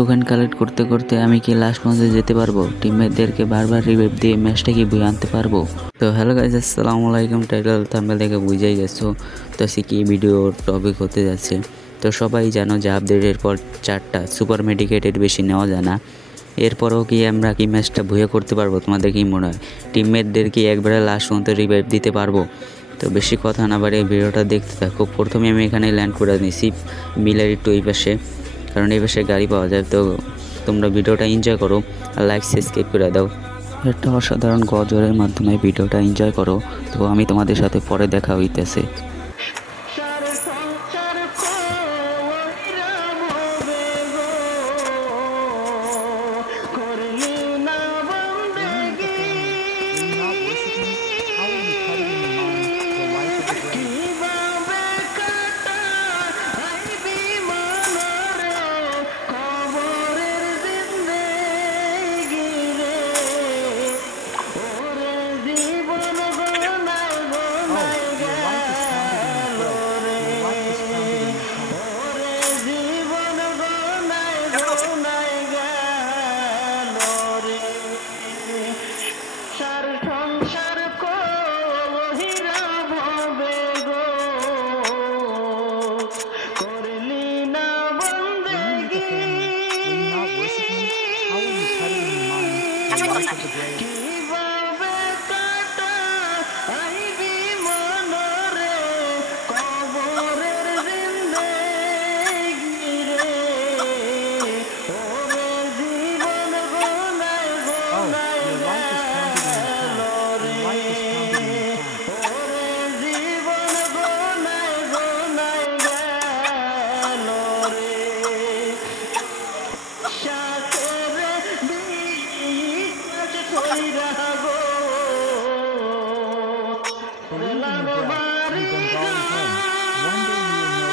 Token collect করতে করতে আমি কি লাস্ট পর্যন্ত যেতে পারবো? টিমমেটদেরকে বারবার রিভাইভ দিয়ে ম্যাচটা কি বয়ে আনতে পারবো? তো হ্যালো গাইস, আসসালামু আলাইকুম। টাইটেল থাম্বনেল দেখে বুঝেই গেছো তো কি ভিডিও টপিক হতে যাচ্ছে। তো সবাই জানো যে আপডেটের পর 4টা সুপার মেডিকেটেড বেশি নেওয়া যায় না। এরপরও কি আমরা কি ম্যাচটা ভুয়ে করতে পারবো? তোমাদের কি মনে হয়? টিমমেটদেরকে একবারে লাস্ট পর্যন্ত রিভাইভ দিতে পারবো? তো বেশি কথা না বাড়িয়ে ভিডিওটা দেখতে থাকো। প্রথমে আমি এখানে ল্যান্ড করে নিয়েছি মিলার একটু এই পাশে, কারণ এই পাশে গাড়ি পাওয়া যায়। তো তোমরা ভিডিওটা এনজয় করো আর লাইক সাবস্ক্রাইব করে দাও। একটা অসাধারণ গজরের মাধ্যমে ভিডিওটা এনজয় করো। তো আমি তোমাদের সাথে পরে দেখা হইতেছে। Falling into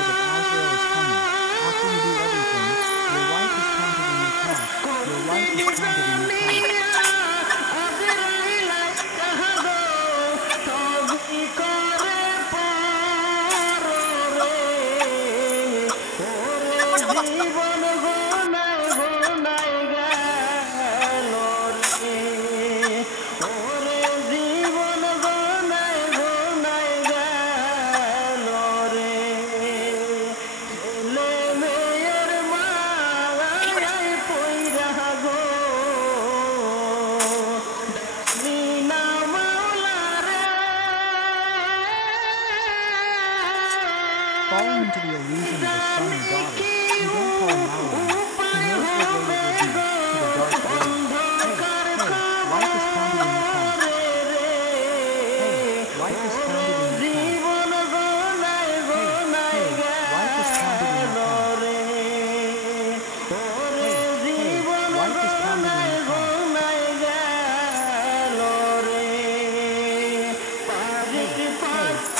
the illusion of a son or daughter, you don't call him Madeline. He knows what way it will be to the dark world. Hey, life is counted in your count. Hey, life is counted in your count. Hey, life is counted in your count. Hey,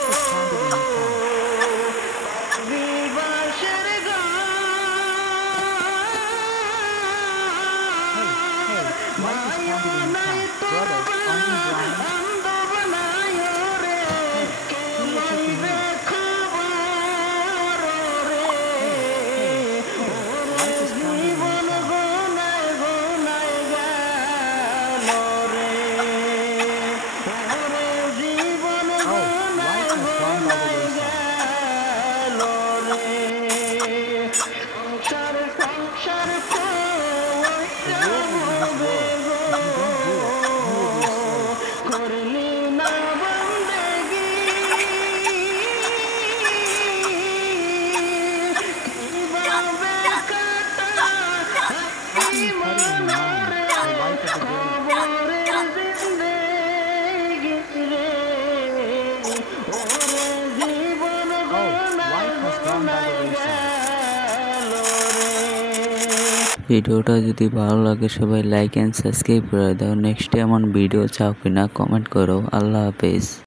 life is counted in your count. Life is counted in your count. Brother, aren't you blind? Hey, what's up to me? Life is counted in your count. Oh, life has gone by the wayside. ভিডিওটা যদি ভালো লাগে সবাই like and subscribe করে দাও। Next এমন video চাও কিনা কমেন্ট করো। আল্লাহ হাফেজ।